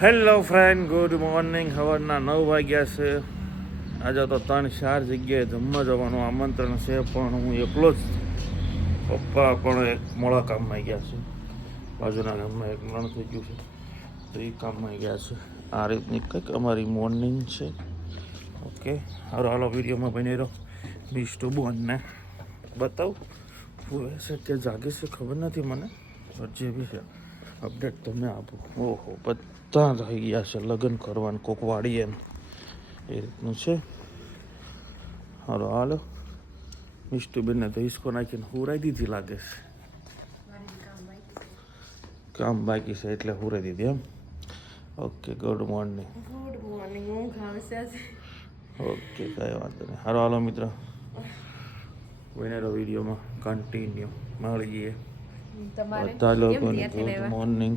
Hello friend, good morning. સવારના 9 વાગ્યા છે. આજે તો 3-4 જગ્યાએ જમવા જવાનું આમંત્રણ છે, પણ હું એકલો જ. પપ્પા પણ એક મોડા કામમાં ગયા છે. બાજુના ગામમાં એક મરણ થઈ ગયું છે, તો એ કામમાં ગયા છે. આ રીતની કંઈક અમારી મોર્નિંગ છે. ઓકે, હાલો વિડીયોમાં બની રહો. મિસ્ટુ બોનને બતાવું હોય છે કે જાગે છે ખબર નથી મને, જે બી છે અપડેટ તમને આપું. ઓહો, બધા થઈ ગયા છે લગ્ન કરવાનું, કોક વાડીએ એ રીતનું છે. હાલો મિસ્ટુબેનને તો હિસકો નાખીને હુરાઈ દીધી લાગે છે. કામ બાકી છે એટલે હુરાઈ દીધી એમ. Okay, good morning. ઓકે, કાંઈ વાંધો નહીં. હાલો મિત્ર, બનેલો વિડીયોમાં કન્ટિન્યુ મળીએ. બધા લોકોને ગુડ મોર્નિંગ.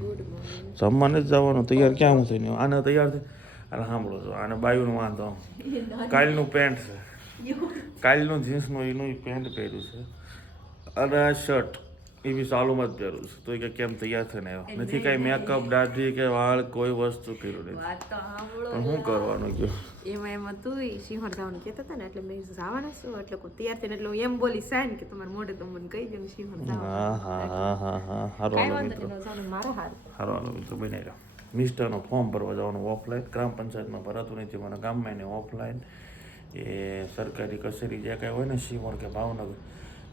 જમવાને જ જવાનું, તૈયાર ક્યાં હું થઈને આને તૈયાર થઈ. અને સાંભળો છો, આને બાયુનો વાંધો. કાલનું પેન્ટ છે, કાલનું જીન્સનું એનું પેન્ટ પહેર્યું છે, અને આ શર્ટ એ બી ચાલુમાં જ પહેરું છું. તો એ કે કેમ તૈયાર થઈને આવ્યો નથી, કાંઈ મેકઅપ દાઢી કે વાળ કોઈ વસ્તુ કર્યું નથી. પણ શું કરવાનું કયો એમાં તું સિંહણ જવાનું કહેતા હતા ને, એટલે મેં જવાના શું એટલે કોઈ તૈયાર થઈને એટલે એમ બોલી સાઈન કે તમારા મોઢે તો મને કહી દઉં સિંહણ જવાનું. હા હારું મિત્રો, બનાવી રહ્યો. મિસ્ટરનો ફોર્મ ભરવા જવાનું ઓફલાઈન. ગ્રામ પંચાયતમાં ભરાતું નથી મને, ગામમાં એને ઓફલાઈન. એ સરકારી કચેરી જે કાંઈ હોય ને, સિંહણ કે ભાવનગર,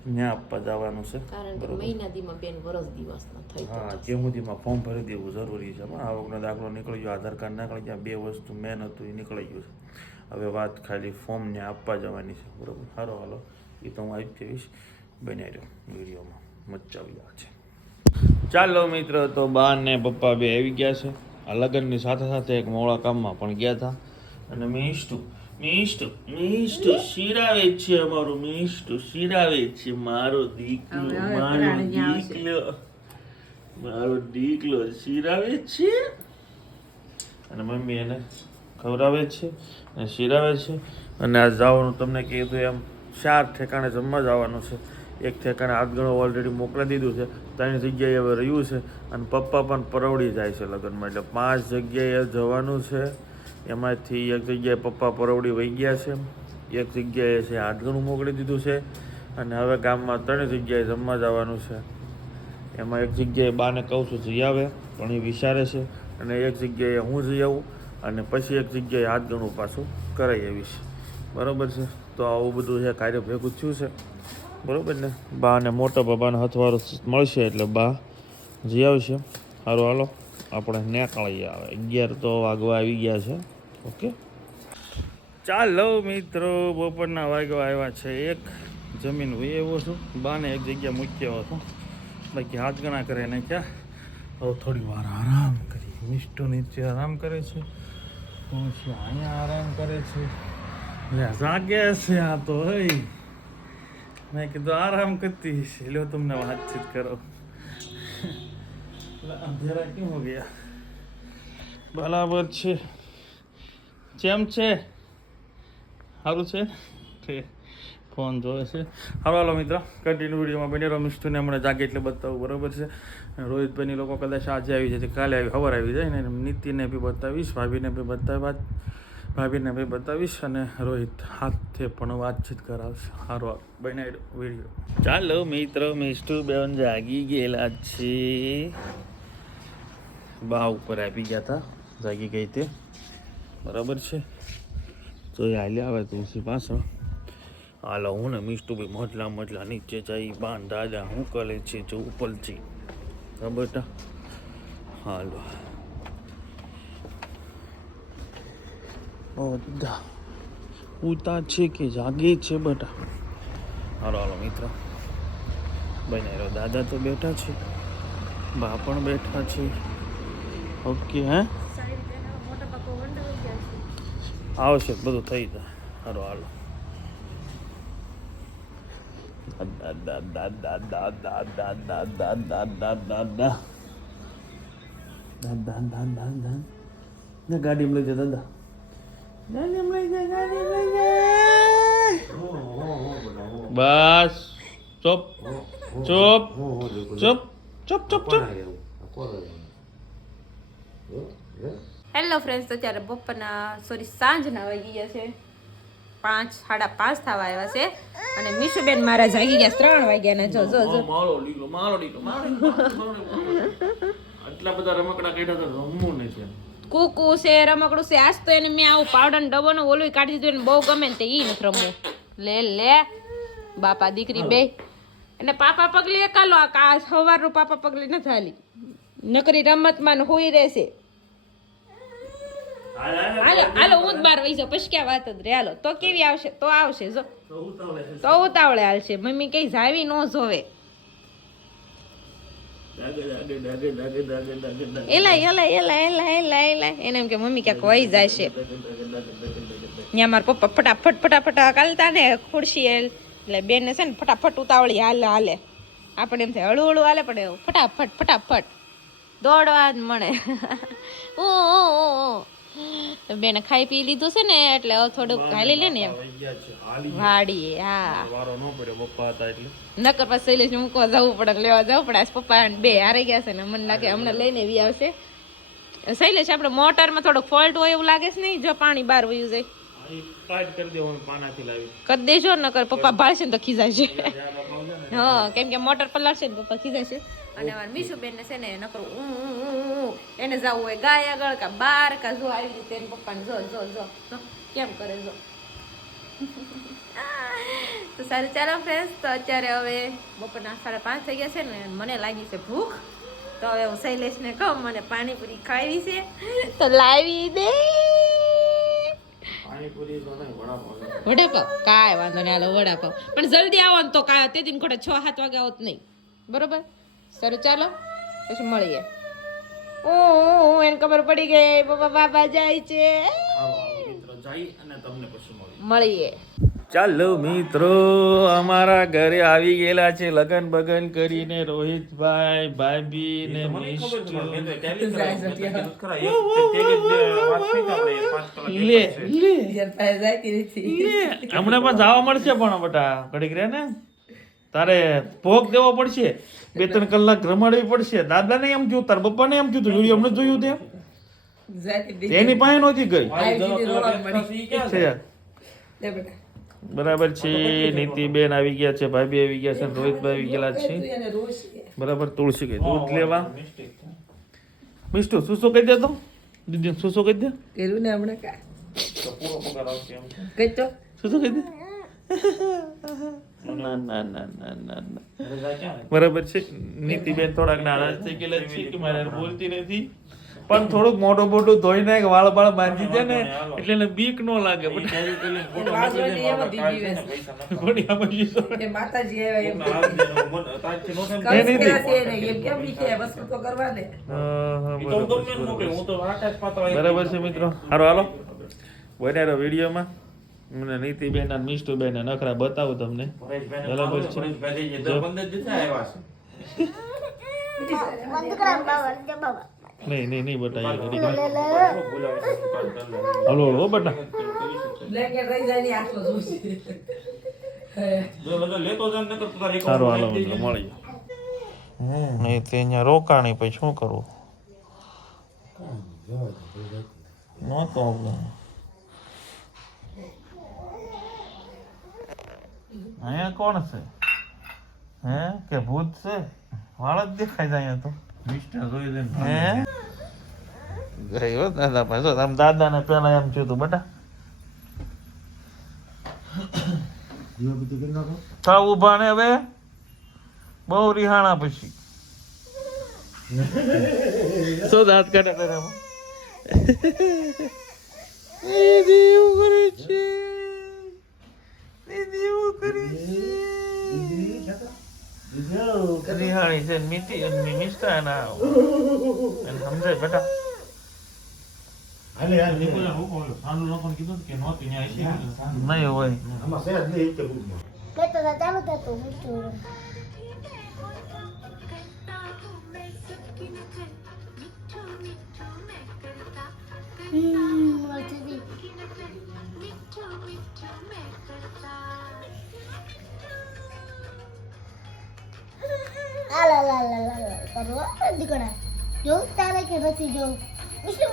ત્યાં આપવા જવાનું છે. હા, ત્યાં સુધીમાં ફોર્મ ભરી દેવું જરૂરી છે. આવકનો દાખલો નીકળી ગયો, આધાર કાર્ડ નીકળી ગયા, 2 વસ્તુ મેન હતું એ નીકળી ગયું છે. હવે વાત ખાલી ફોર્મને આપવા જવાની છે, બરાબર. હાલો એ તો હું આવી જઈશ. બનાવી રહ્યો વિડીયોમાં મચાવ્યા છે. ચાલો મિત્ર, તો બા ને પપ્પા બે આવી ગયા છે. આ લગ્નની સાથે સાથે એક મોડા કામમાં પણ ગયા હતા. અને મિસ્ટુ શિરાવે છે, અમારું મિસ્ટુ શિરાવે છે. મારો દીકલો શિરાવે છે. અને મમ્મી એને ખવડાવે છે અને શિરાવે છે. અને આ જવાનું તમને કીધું એમ 4 ઠેકાણે જમવા જવાનું છે. એક ઠેકાણે આગળ ઓલરેડી મોકલી દીધું છે, 3 જગ્યાએ હવે રહ્યું છે. અને પપ્પા પણ પરવડી જાય છે લગ્નમાં, એટલે 5 જગ્યાએ જવાનું છે. એમાંથી એક જગ્યાએ પપ્પા પરવડી વહી ગયા છે, એક જગ્યાએ છે હાથગણું મોકલી દીધું છે. અને હવે ગામમાં 3 જગ્યાએ જમવા જવાનું છે. એમાં એક જગ્યાએ બાને કહું છું જઈ આવે, પણ એ વિચારે છે. અને એક જગ્યાએ હું જઈ આવું, અને પછી એક જગ્યાએ હાથગણું પાછું કરાવી આવીશ, બરાબર છે. તો આવું બધું છે, કાર્ય ભેગું થયું છે, બરાબર ને. બા અને મોટા બાબાને હથવારો મળશે એટલે બા જઈ આવશે. સારું, હાલો આપણે નીકળીએ. આવે 11 તો વાગવા આવી ગયા છે. ઓકે, ચાલો મિત્રો, બપોરના વાગવા આવ્યા છે 1. જમીન હોય એવો છું. બાને એક જગ્યા મૂકી આવ્યો હતો, બાકી હાથ ગણા કરે નાખ્યા. હવે થોડી વાર આરામ કરી. મિસ્ટુ નીચે આરામ કરે છે, પછી અહીંયા આરામ કરે છે. જાગે છે આ તો. મેં કીધું આરામ કરતી છે, લો તમને વાતચીત કરો. અંધેરા ક્यों हो गया? બરાબર છે. કેમ છે? સારું છે. ઠીક, ફોન જોવે છે. હાલો મિત્ર, કન્ટિન્યુ વિડીયોમાં બની રહ્યો. મિસ્ટુને હમણાં જાગે એટલે બતાવું, બરાબર છે. રોહિતભાઈની લોકો કદાચ આજે આવી જાય, કાલે ખબર આવી જાય ને. નીતિને બી બતાવીશ, ભાભીને બી બતાવીશ, અને રોહિત હાથે પણ વાતચીત કરાવશે. સારું બનાવી વિડીયો. ચાલો મિત્રો, મિસ્ટુ બેન જાગી ગયેલા છે. બા ઉપર આપી ગયા હતા, જાગી ગઈ તે, બરાબર છે. તો એ હાલ્યા આવે તુલસી પાછળ. હાલો હું ને મિસ્ટુ ભાઈ મજલા નીચે જઈ. બાન દાદા શું કરે છે જો ઉપરથી, બરાબર. હાલો બધા ઉતા છે કે જાગે છે બેટા. હાલો મિત્ર, બને રહ્યો. દાદા તો બેઠા છે, બા પણ બેઠા છે. ઓકે, હે આવશે, બધું થઈ જાય. હાલો ગાડીમાં લઈ જાય દાદા, બસ ચૂપ. હેલો ફ્રેન્ડ્સ, અત્યારે બપોરના સાંજના વાગી ગયા છે 5, 5:30 થવા આવ્યા છે અને મીશુબેન મારા જાગી ગયા 3 વાગ્યા ને જો મારો દીકરો આટલા બધા રમકડા કાઢ્યા તો રમવું ને છે. કુકુ છે, રમકડું છે. આજ તો એને મેં આવું પાવડર ડબ્બાનો ઓલું કાઢી દીધું એને બહુ ગમે ને તે ઈ નથી રમવું. લે બાપા દીકરી બે અને પાપા પગલી એકાલો આ સવારનું પાપા પગલી નથી હાલી નકરી રમતમાં હોઈ રહેશે. હાલો હું જ બાર વહી જાઉં પછી ક્યાં વાત જ રે. હાલો તો કેવી આવશે? તો આવશે જો તો ઉતાવળે હાલશે. મમ્મી કઈ જાવી ન જોવે. એલા એને એમ કે મમ્મી ક્યાંક વહી જાય છે. ત્યાં મારા પપ્પા ફટાફટ કાલતા ને ખુરશી એટલે બેન છે ને ફટાફટ ઉતાવળી હાલે. આપણે એમ થાય હળું હાલે પણ ફટાફટ દોડવા જ મળે. બેન ખાઈ પી લીધું છે ને એટલે થોડુંક હાલી લે ને એમ વાડીએ. હા નકર પછી શૈલેષ મૂકવા જવું પડે, લેવા જવું પડે. પપ્પા બે હારી ગયા છે ને મને લાગે હમણાં લઈને એવી આવશે. શૈલેષ આપણે મોટરમાં થોડોક ફોલ્ટ હોય એવું લાગે છે નહીં? જો પાણી બહાર વયું જાય કરી દેજો, નકર પપ્પા ભાળશે ને તો ખીજાય છે. હા કેમ કે મોટર પલાળશે ને પપ્પા ખીજાય છે. અને અમારા મીશુબેન ને છે ને નકર એને જવું હોય ગાય આગળ કા બાર કા જો આવી રીતે એને પપ્પાને જો કેમ કરે જો. તો સારું ચાલો ફ્રેન્ડ્સ, તો અત્યારે હવે બપોરના 5:30 થઈ ગયા છે ને મને લાગી છે ભૂખ. તો હવે હું શૈલેષને કહું મને પાણીપુરી ખાવી છે તો લાવી દે. વડાપાવ કાંઈ વાંધો નહીં, હાલો વડાપાવ પણ જલ્દી આવો ને તો કાંઈ તે દિન ખોટે 6-7 વાગે આવો નહીં બરોબર. સારું ચાલો પછી મળીએ. એને ખબર પડી ગઈ બાબા જાય છે. મળીએ. ચાલો મિત્રો, અમારા ઘરે આવી ગયેલા છે લગન બગન કરીને રોહિતભાઈ, ભાભી ને હમણાં પણ જવા મળશે પણ બટા ઘડીક રે ને તારે ભોગ દેવો પડશે. 2-3 કલાક રમાડવી પડશે. દાદા ને એમ થયું, તાર પપ્પા ને એમ થયું, જોયું અમને જોયું તે એની પાસે નહોતી ગઈ. બરાબર છે. નીતિબેન આવી ગયા છે, ભાભી આવી ગયા છે, રોહિતભાઈ આવી ગયેલા છે. બરાબર. તુલસી ગઈ દૂધ લેવા. મિસ્ટુ શું કહી દે તો દીદી શું કહી દે કેરું ને હમણાં કા પૂરો પગાર આવશે એમ કઈ તો શું કહી દે. ના. બરાબર છે. નીતિબેન થોડાક નારાજ થઈ ગયેલા છે કે મારે બોલતી નથી, પણ થોડુંક મોટું ધોઈને વાળ બાંધી દે ને એટલે એને બીક ન લાગે. બરાબર છે મિત્રો. હાલો બન્યા વિડીયોમાં મને નીતિબેન અને મિષ્ટુબેન નખરા બતાવું તમને. બરાબર છે. નહીં બતાવીએ. હલો બટા સારું હાલો મિત્રો મળીએ. નહીં તે અહીંયા રોકાણી પછી શું કરવું નહોતો. અહીંયા કોણ છે? હે કે ભૂત છે? વાળ જ દેખાય છે અહીંયા તો. હે ગઈ હો દાદા પાસે. આમ દાદા ને પેલા એમ થયું તું બટા થાવ ઉભા ને હવે બહુ રિહાણા પછી શું દાંત કાઢે તારે દીદી એવું કરે છે. દીદી એવું કરે છે. રિહાણી છે મીઠી મિષ્ટા ના સમજાય બેટા. નહીં હોય દીકરા જો તારે કે નથી જો મિસ્ટર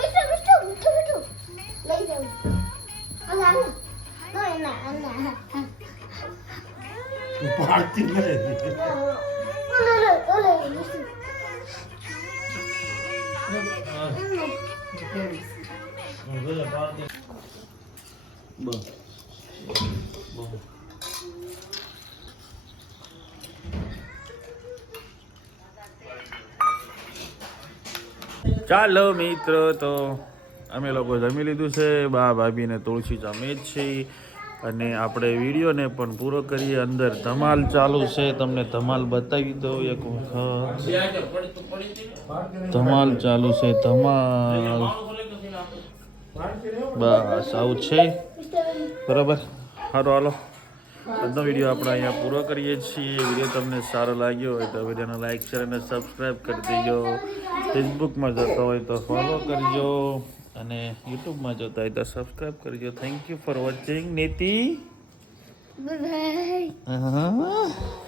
પાડતી નહીં. બસ. ચાલો મિત્રો, તો અમે લોકો જમી લીધું છે. બા ભાભી ને તુલસી જમે જ છે. અને આપણે વિડીયોને પણ પૂરો કરીએ. અંદર ધમાલ ચાલુ છે, તમને ધમાલ બતાવી દો એક વખત. ધમાલ ચાલુ છે, ધમાલ. બસ આવું છે, બરાબર. સારું, હાલો, આજનો વિડીયો આપણે અહીંયા પૂરો કરીએ છીએ. વિડીયો તમને સારો લાગ્યો હોય તો વિડીયોને લાઈક શેર અને સબસ્ક્રાઈબ કરી દેજો. ફેસબુકમાં જતો હોય તો ફોલો કરજો, અને યુટ્યુબમાં જોતા હોય તો સબસ્ક્રાઈબ કરજો. Thank you for watching. નીતિ, બાય બાય.